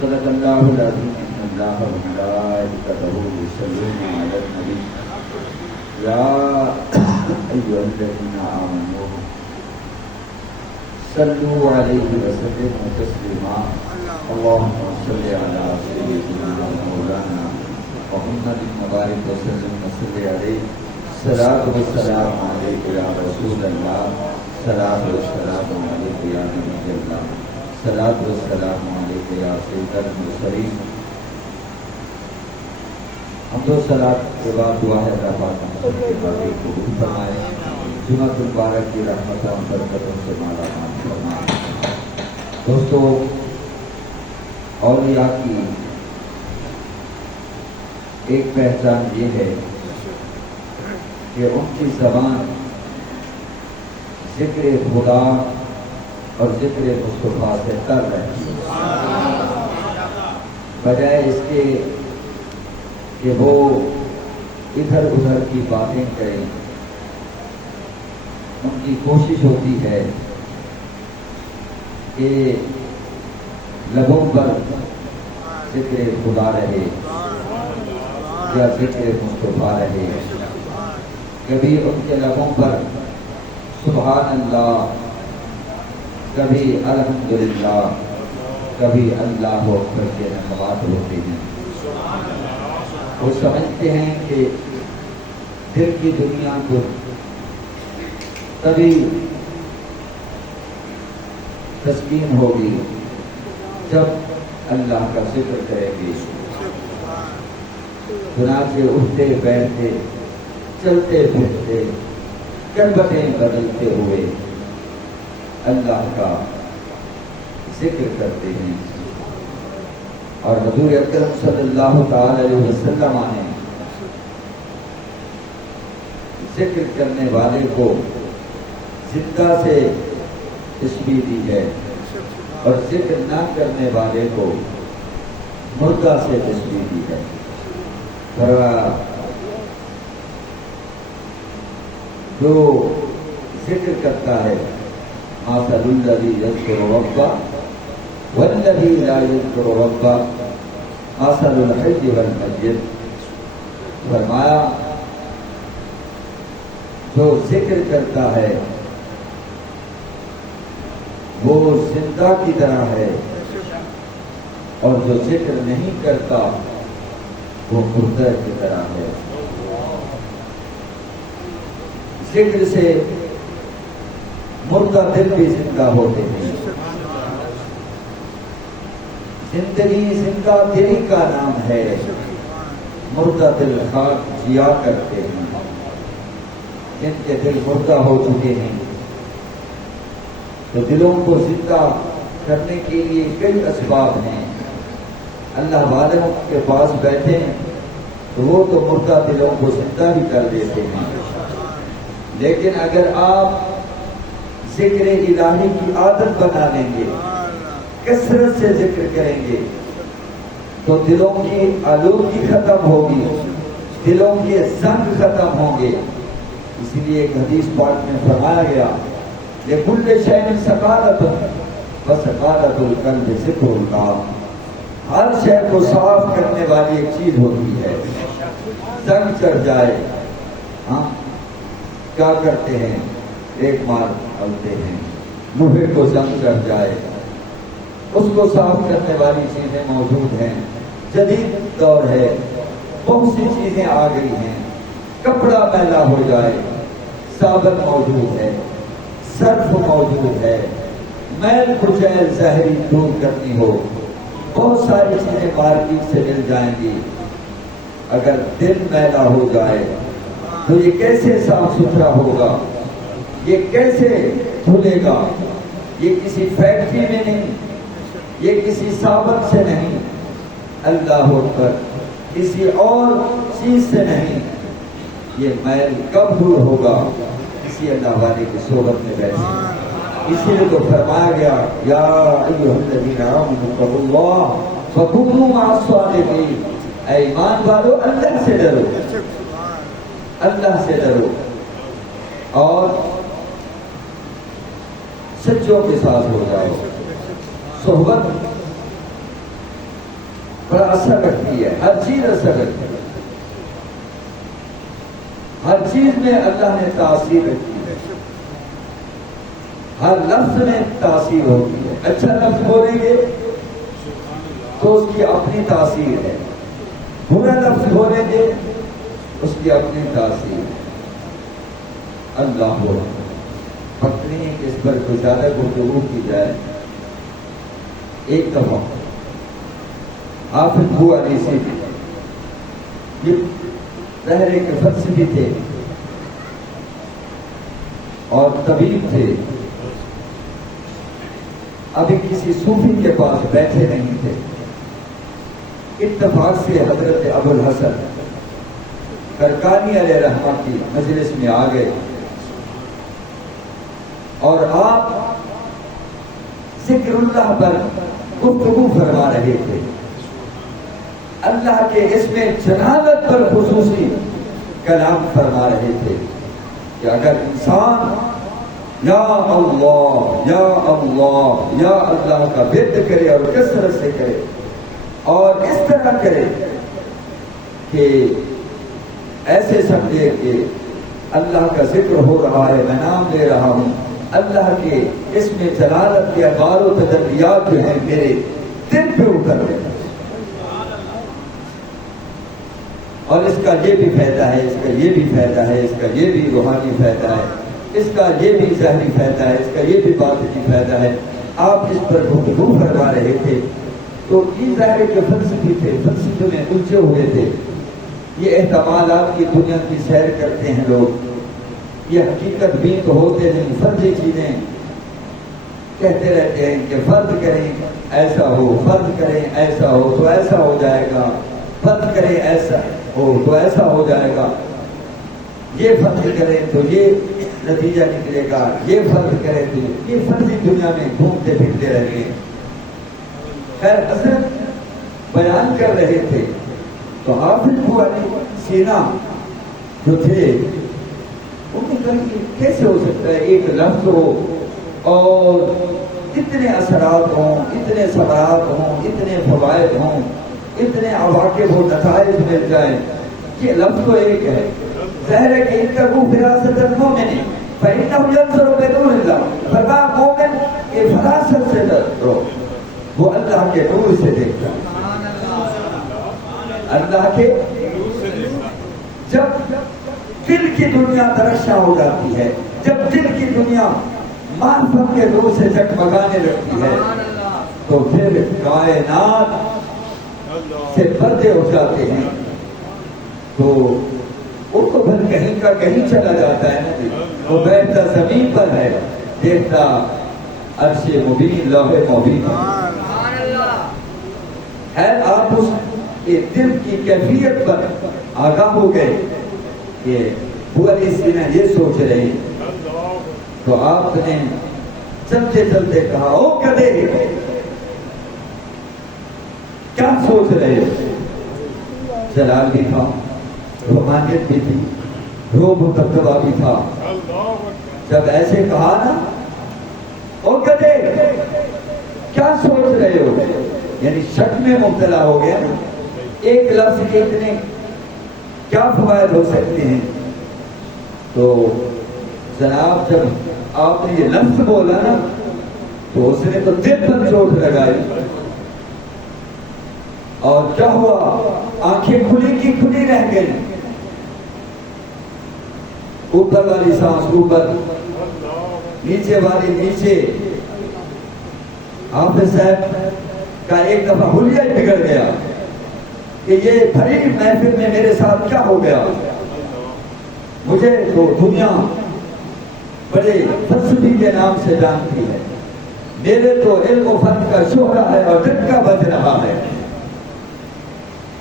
صدق اللہ العظیم ان اللہ وملائکتہ یصلون علی النبی یا ایھا الذین آمنوا صلوا علیہ وسلموا تسلیما اللہم صل علی سیدنا مولانا محمد مبارک وسلم وصلی علیہ الصلاۃ والسلام علیک یا رسول اللہ الصلاۃ والسلام علیک یا نبی اللہ الصلاۃ والسلام علیک یا سید المرسلین۔ حمد و صلاۃ کے بعد دعا ہے اللہ پاک ہم سب کے بارے قبول فرمائے، جمعۃ المبارک کی رحمتوں اور برکتوں سے مالا مال فرمائے۔ دوستو، اولیاء کی ایک پہچان یہ ہے کہ ان کی زبان ذکر خدا اور ذکر مصطفیٰ سے تر رہتی ہے، بجائے اس کے کہ وہ ادھر ادھر کی باتیں کریں۔ ان کی کوشش ہوتی ہے کہ لبوں پر ذکر خدا رہے یا ذکر مصطفیٰ رہے۔ کبھی ان کے لبوں پر سبحان اللہ، کبھی الحمدللہ، کبھی اللہ اکبر کے نغمات ہوتے ہیں۔ وہ سمجھتے ہیں کہ دل کی دنیا کو تبھی تسکین ہوگی جب اللہ کا ذکر کریں گے۔ چنانچہ اٹھتے بیٹھتے چلتے پھرتے کربتیں بدلتے ہوئے اللہ کا ذکر کرتے ہیں۔ اور حضور اکرم صلی اللہ تعالی علیہ وسلم نے ذکر کرنے والے کو زندہ سے تشبیہ دی ہے اور ذکر نہ کرنے والے کو مردہ سے تشبیہ دی ہے۔ جو ذکر کرتا ہے مثل الذی یذکر ربہ والذی لا یذکر ربہ مثل الحی والمیت۔ فرمایا جو ذکر کرتا ہے وہ زندہ کی طرح ہے، اور جو ذکر نہیں کرتا وہ مردہ کی طرح ہے۔ ذکر سے مردہ دل بھی زندہ ہوتے ہیں۔ زندگی زندہ دلی کا نام ہے، مردہ دل خاک جیا کرتے ہیں۔ جن کے دل مردہ ہو چکے ہیں تو دلوں کو زندہ کرنے کے لیے کئی اسباب ہیں۔ اللہ والوں کے پاس بیٹھے ہیں تو وہ تو مردہ دلوں کو زندہ بھی کر دیتے ہیں، لیکن اگر آپ ذکر الہی کی عادت بنا لیں گے، کثرت سے ذکر کریں گے، تو دلوں کی آلودگی ختم ہوگی، دلوں کے زنگ ختم ہوں گے۔ اسی لیے ایک حدیث پاک میں فرمایا گیا لِكُلِّ شَيْءٍ سَقَالَةٌ وَسَقَالَةُ الْقَلْبِ ذِكْرُ اللَّهِ۔ ہر شے کو صاف کرنے والی ایک چیز ہوتی ہے، زنگ چڑھ جائے، ہاں کیا کرتے ہیں؟ ایک مار ڈالتے ہیں، لوہے کو زنگ چڑھ جائے، اس کو صاف کرنے والی چیزیں موجود ہیں۔ جدید دور ہے، بہت سی چیزیں آ گئی ہیں۔ کپڑا میلا ہو جائے صابن موجود ہے، سرف موجود ہے، میل کچیل زہری دور کرنی ہو بہت ساری چیزیں مارکیٹ سے مل جائیں گی۔ اگر دل میلا ہو جائے تو یہ کیسے صاف ستھرا ہوگا؟ یہ کیسے دھلے گا؟ یہ کسی فیکٹری میں نہیں، یہ کسی صابن سے نہیں، اللہ اکبر، کسی اور چیز سے نہیں۔ یہ میل کب دور ہوگا؟ کسی اللہ والے کی صحبت میں بیٹھے۔ اسی لیے تو فرمایا گیا یا ایھا الذین آمنوا اتقوا اللہ وکونوا مع الصادقین۔ اے ایمان والو، اللہ سے ڈرو، اللہ سے ڈرو اور سچوں کے ساتھ ہو جاؤ۔ صحبت بڑا اثر رکھتی ہے، ہر چیز اثر رکھتی ہے، ہر چیز میں اللہ نے تاثیر رکھی ہے، ہر لفظ میں تاثیر ہوتی ہے۔ اچھا لفظ بولیں گے تو اس کی اپنی تاثیر ہے، برا لفظ بولیں گے اس کی اپنی تاثیر ہے۔ اللہ ہو وقت نہیں کہ اس پر کوئی زیادہ گفتگو کی جائے۔ ایک دفعہ حافظ ابو علی سیدھی یہ ظاہر کے فلسفی تھے اور طبیب تھے، ابھی کسی صوفی کے پاس بیٹھے نہیں تھے، اتفاق سے حضرت ابو الحسن کرکانی علیہ رحمہ کی مجلس میں آ گئے اور آپ ذکر اللہ پر گفتگو فرما رہے تھے، اللہ کے اسم جلالت پر خصوصی کلام فرما رہے تھے کہ اگر انسان یا اللہ یا اللہ یا اللہ کا ورد کرے اور کثرت سے کرے اور اس طرح کرے کہ ایسے سمجھے کہ اللہ کا ذکر ہو رہا ہے، میں نام لے رہا ہوں، اللہ کے اسم جلالت کے اخبار و تجلیات جو ہیں میرے دل پہ اتر رہے ہیں، اور اس کا یہ بھی فائدہ ہے، اس کا یہ بھی فائدہ ہے، اس کا یہ بھی روحانی فائدہ ہے، اس کا یہ بھی ظاہری فائدہ ہے، اس کا یہ بھی باطنی فائدہ ہے۔ آپ اس پر گفتگو فرما رہے تھے تو یہ ظاہر جو فلسفی تھے، فلسفے میں الجھے ہوئے تھے، یہ احتمالات کی دنیا کی سیر کرتے ہیں لوگ، یہ حقیقت بھی تو ہوتے نہیں، فرضی چیزیں کہتے رہتے ہیں کہ فرض کریں ایسا ہو، فرض کریں ایسا ہو تو ایسا ہو جائے گا، فرض کریں ایسا ہو تو ایسا ہو جائے گا، یہ فرض کریں تو یہ نتیجہ نکلے گا، یہ فرض کریں تو یہ فرضی دنیا میں گھومتے پھرتے رہتے ہیں۔ خیر حضرت بیان کر رہے تھے تو حافظ ابو علی سینا جو تھے ان نے کہا کہ کیسے ہو سکتا ہے ایک لفظ ہو اور اتنے اثرات ہوں، اتنے ثمرات ہوں، اتنے فوائد ہوں، اتنے عواقب و نتائج مل جائیں، یہ لفظ تو ایک ہے، ظاہر ہے کہ اتقوا فراست المؤمن فإنه ينظر بنور اللہ، فرمایا مومن یہ فراست سے ڈرو، وہ اللہ کے نور سے دیکھتا ہے، اللہ کے جب دل کی دنیا ترشا ہو جاتی ہے، جب دل کی دنیا معرفت کے نور سے جگمگانے لگتی ہے تو پھر کائنات سے پردے ہو جاتے ہیں، تو وہ تو پھر کہیں کا کہیں چلا جاتا ہے نا، وہ بیٹھتا زمین پر ہے، دیکھتا عرش مبین، لوح مبین ہے۔ آپ اس کے دل کی کیفیت پر آگاہ ہو گئے کہ ابو علی سینا یہ سوچ رہے ہیں، تو آپ نے چلتے چلتے کہا او کدے کیا سوچ رہے ہو؟ جلال بھی تھا، روحانیت بھی تھی، روب و دبدبہ بھی تھا۔ جب ایسے کہا نا او کدے کیا سوچ رہے ہو، یعنی شک میں مبتلا ہو گیا نا، ایک لفظ کے اتنے کیا فوائد ہو سکتے ہیں۔ تو جناب جب آپ نے یہ لفظ بولا نا تو اس نے تو دل پر چوٹ لگائی، اور کیا ہوا، آنکھیں کھلی کی کھلی رہ گئی، اوپر والی سانس اوپر، نیچے والی نیچے۔ حافظ صاحب کا ایک دفعہ حلیہ بگڑ گیا کہ یہ بھری محفل میں میرے ساتھ کیا ہو گیا، مجھے تو دنیا بڑے فلسفی کے نام سے جانتی ہے، میرے تو علم و فن کا شہرہ ہے اور ڈنکا بج رہا ہے۔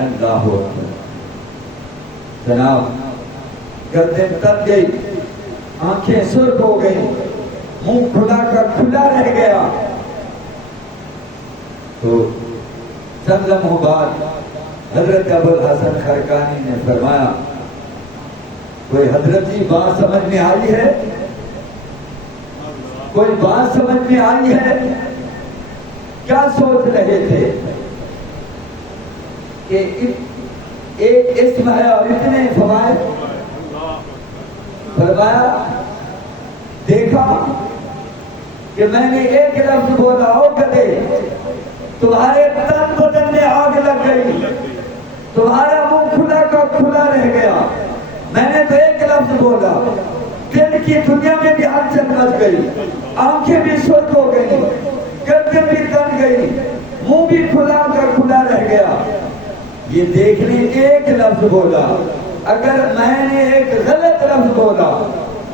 اللہ اکبر، جناب گردن تر گئی، آنکھیں سرخ ہو گئی، منہ کھلا کا کھلا رہ گیا۔ تو چند لمحوں بعد حضرت ابو الحسن خرقانی نے فرمایا کوئی حضرت جی بات سمجھ میں آئی ہے، کوئی بات سمجھ میں آئی ہے، کیا سوچ رہے تھے؟ کہ ایک اسم ہے اور اتنے فوائد. فرمایا دیکھا کہ میں نے ایک لفظ بولا او گدھے تمہارے تن بدن میں آگ لگ گئی, تمہارا منہ کھلا کا کھلا رہ گیا. میں نے تو ایک لفظ بولا, دل کی دنیا میں بھی ہلچل مچ گئی, آنکھیں بھی سرخ ہو گئی, گردن بھی تن گئی, منہ بھی کھلا کا کھلا رہ گیا. یہ دیکھنے ایک لفظ بولا, اگر میں نے ایک غلط لفظ بولا,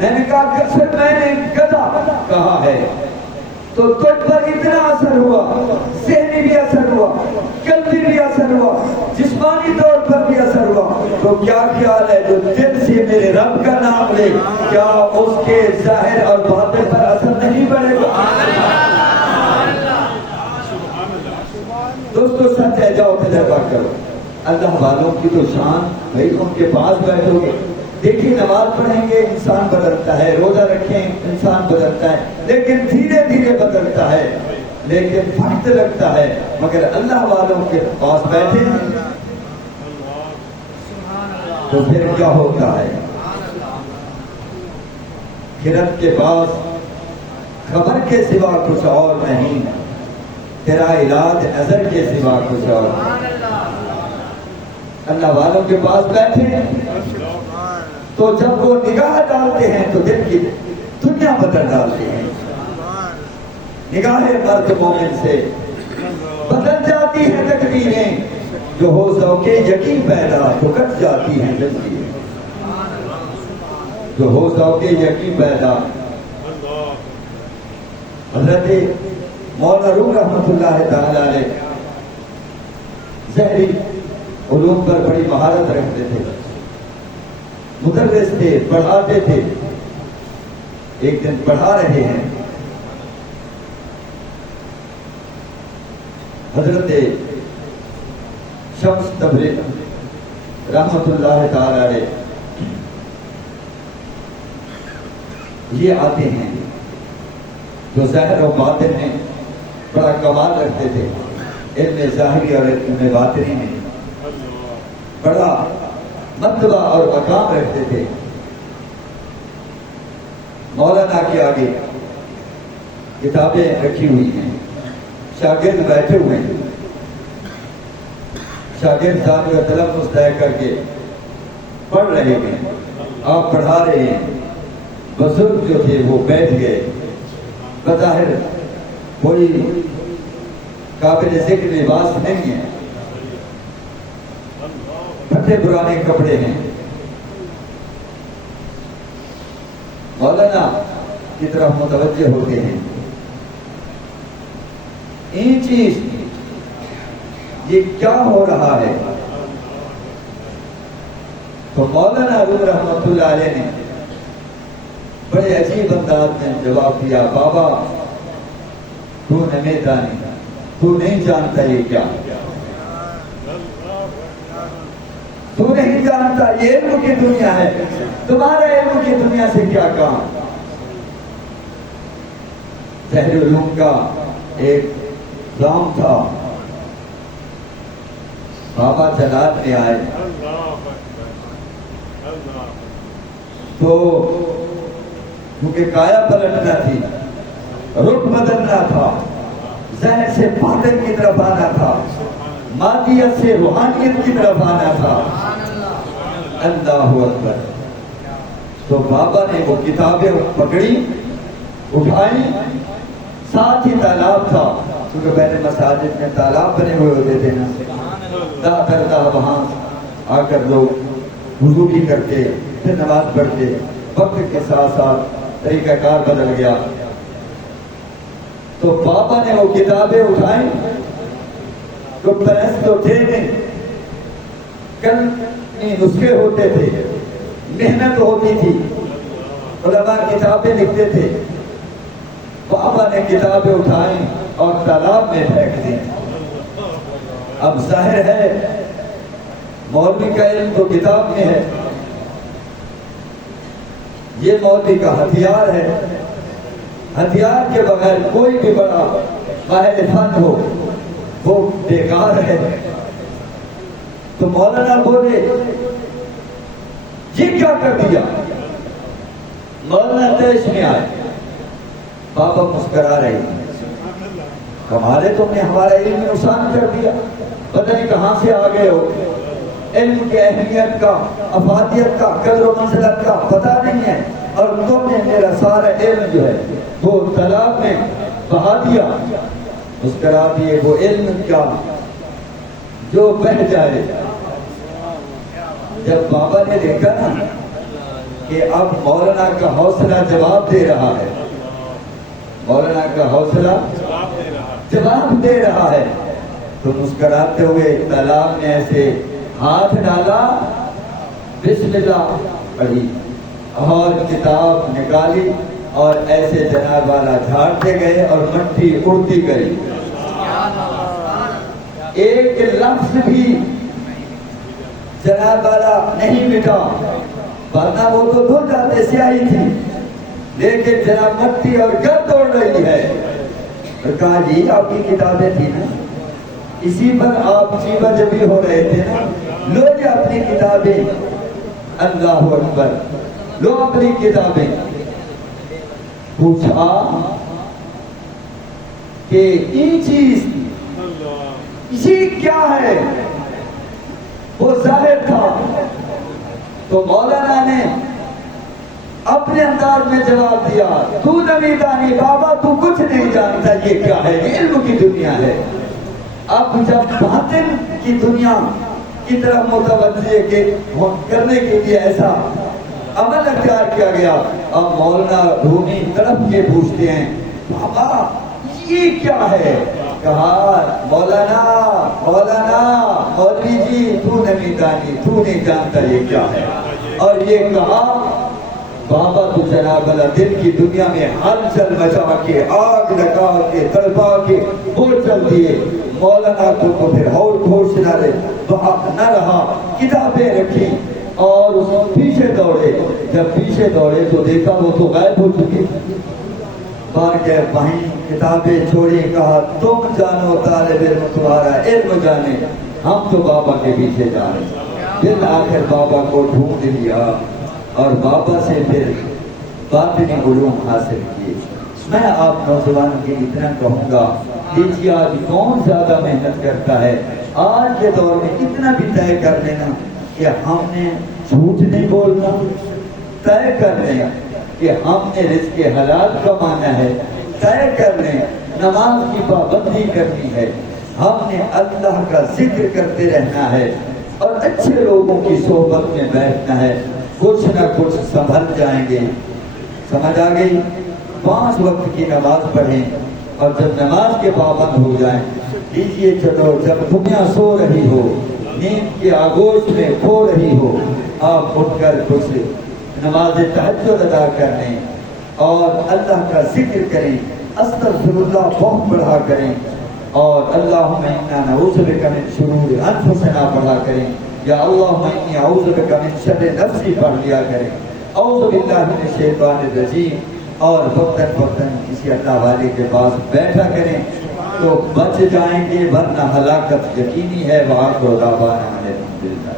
میں نے کہا کہ صرف میں نے گدھا کہا ہے, تو تجھ پر اتنا اثر ہوا, ذہنی بھی اثر ہوا, قلبی بھی اثر ہوا, جسمانی طور پر بھی اثر ہوا. تو کیا خیال ہے جو دل سے میرے رب کا نام لے, کیا اس کے ظاہر اور باطن پر اثر نہیں پڑے گا؟ دوستو سچ ہے, جاؤ تجربہ کرو. اللہ والوں کی تو شان, بھائی ان کے پاس بیٹھو گے, دیکھیں نماز پڑھیں گے انسان بدلتا ہے, روزہ رکھیں انسان بدلتا ہے, لیکن دھیرے دھیرے بدلتا ہے, لیکن وقت لگتا ہے. مگر اللہ والوں کے پاس بیٹھے تو پھر کیا ہوتا ہے؟ خرد کے پاس خبر کے سوا کچھ اور نہیں, تیرا علاج نظر کے سوا کچھ اور. اللہ والوں کے پاس بیٹھے تو جب وہ نگاہ ڈالتے ہیں تو دل کی دنیا بدل ڈالتے ہیں. نگاہ مرد مومن سے بدل جاتی ہیں تقدیریں, جو ہو ذوق یقین پیدا تو کٹ جاتی ہیں تقدیریں, جو ہو ذوق یقین پیدا. حضرت مولانا روم رحمۃ اللہ تعالی علیہ ظاہری علوم پر بڑی مہارت رکھتے تھے, مدرس تھے, پڑھاتے تھے. ایک دن پڑھا رہے ہیں, حضرت شمس تبریز رحمۃ اللہ تعالی علیہ یہ آتے ہیں جو ظاہر و باطن میں بڑا کمال رکھتے تھے, علم ظاہری اور علم باطنی میں بڑا مرتبہ اور مقام رکھتے تھے. مولانا کے آگے کتابیں رکھی ہوئی ہیں, شاگرد بیٹھے ہوئے ہیں, شاگرد صاحب کا تلفظ طے کر کے پڑھ رہے ہیں, آپ پڑھا رہے ہیں. بزرگ جو تھے وہ بیٹھ گئے, بظاہر کوئی قابل ذکر لباس نہیں ہے, پھٹے پرانے کپڑے ہیں. مولانا کی طرف متوجہ ہوتے ہیں, این چیز یہ کیا ہو رہا ہے؟ تو مولانا روم رحمۃ اللہ علیہ نے بڑے عجیب انداز میں جواب دیا, بابا تو نمیدانی, تو نہیں جانتا یہ کیا, تو نہیں جانتا یہ علم کی دنیا ہے, تمہارا علم کی دنیا سے کیا کام. ظاہر علوم کا ایک نظام تھا, بابا چلاتے آئے تو کیونکہ کایا پلٹنا تھی, رخ بدلنا تھا, ذہن سے باطن کی طرف آنا تھا, مادیت سے روحانیت کی طرف آنا تھا. اللہ اکبر. تو بابا نے وہ کتابیں پکڑی, اٹھائی, ساتھ ہی تالاب تھا, کیونکہ پہلے مساجد میں تالاب بنے ہوئے ہوتے تھے نا, دا کرتا وہاں آ کر لوگ وضو بھی کرتے, پھر نماز پڑھتے. وقت کے ساتھ ساتھ طریقہ کار بدل گیا. تو بابا نے وہ کتابیں اٹھائیں, تو پریس تو تھے نہیں, کل نسخے ہوتے تھے, محنت ہوتی تھی, علماء کتابیں لکھتے تھے. بابا نے کتابیں اٹھائیں اور تالاب میں پھینک دیں. اب ظاہر ہے مولوی کا علم تو کتاب میں ہے, یہ مولوی کا ہتھیار ہے. ہتھیار کے بغیر کوئی بھی بڑا ماہر فن ہو وہ بیکار ہے. تو مولانا بولے یہ کیا کر دیا؟ مولانا تیش میں آئے، بابا مسکرا رہے ہیں، کمالے تم نے ہمارا علم نقصان کر دیا، پتہ نہیں کہاں سے آ گئے ہو، علم کی اہمیت کا، افادیت کا، قدر و منزلت کا پتہ نہیں ہے، اور تم نے میرا سارا علم جو ہے وہ تالاب میں بہا دیا۔ مسکرا دیے، وہ علم کیا جو بہہ جائے۔ جب بابا نے دیکھا نا کہ اب مولانا کا حوصلہ جواب دے رہا ہے، مولانا کا حوصلہ جواب دے رہا ہے، تو مسکراتے ہوئے تالاب میں ایسے ہاتھ ڈالا، بسم اللہ پڑھی اور کتاب نکالی اور ایسے جناب والا جھاڑتے گئے اور مٹی اڑتی گئی، ایک لفظ بھی جناب والا نہیں مٹا، ورنہ وہ تو دھل جاتے، سیاہی تھی، لیکن جناب مٹی اور گرد دوڑ رہی ہے۔ اور کہا جی آپ کی کتابیں تھی نا، اسی پر آپ چیبہ جبی ہو رہے تھے نا، لو جی اپنی کتابیں، اللہ اکبر، لو اپنی کتابیں۔ پوچھا کہ یہ چیز یہ کیا ہے؟ وہ ظاہر تھا، تو مولانا نے اپنے انداز میں جواب دیا، تو نبی دانی بابا، تو کچھ نہیں جانتا، یہ کیا ہے؟ یہ علم کی دنیا ہے۔ اب جب باطن کی دنیا کی طرف متوجہ کرنے کے لیے ایسا عمل اختیار کیا گیا، اب مولانا رومی طرف یہ پوچھتے ہیں، بابا یہ کیا ہے؟ کہا مولانا مولوی جی، تو نبی دانی، تو نہیں جانتا یہ کیا ہے۔ اور یہ کہا بابا تو جناب اللہ دل کی دنیا میں ہلچل مچا کے، آگ لگا کے، تڑپا کے وہ چل دیے۔ مولانا کو تو پھر ہوش نہ رہا، کتابیں رکھی اور اس پیچھے دوڑے۔ جب پیچھے دوڑے تو دیکھا وہ تو غائب ہو چکی۔ بار گئے وہیں کتابیں چھوڑی، کہا تم جانو طالب علم تمہارا علم جانے، ہم تو بابا کے پیچھے جا رہے۔ پھر آخر بابا کو ڈھونڈ لیا اور بابا سے پھر باطنی علوم حاصل کیے۔ میں آپ نوجوانوں کے اتنا کہوں گا، دیکھیے آج کون زیادہ محنت کرتا ہے؟ آج کے دور میں اتنا بھی طے کر لینا کہ ہم نے جھوٹ نہیں بولنا، طے کر لیں کہ ہم نے رزق حلال کمانا ہے، طے کر لیں نماز کی پابندی کرنی ہے، ہم نے اللہ کا ذکر کرتے رہنا ہے اور اچھے لوگوں کی صحبت میں بیٹھنا ہے، کچھ نہ کچھ سنبھل جائیں گے۔ سمجھ آ گئی؟ 5 وقت کی نماز پڑھیں اور جب نماز کے پابند ہو جائیں، لیجیے چلو جب دنیا سو رہی ہو، نیند کے آغوش میں کھو رہی ہو، آپ اٹھ کر کچھ نماز تہجد ادا کر لیں اور اللہ کا ذکر کریں، استغفر اللہ بہت پڑھا کریں، اور اللہم انا نعوذ بک من شرور انفسنا پڑھا کریں، یا اللہم انی اعوذ بک من شر نفسی پڑھ لیا کریں، اعوذ باللہ من الشیطان الرجیم، اور وقتاً کسی اللہ والے کے پاس بیٹھا کریں تو بچ جائیں گے، ورنہ ہلاکت یقینی ہے۔ وآخر دعوانا الحمدللہ۔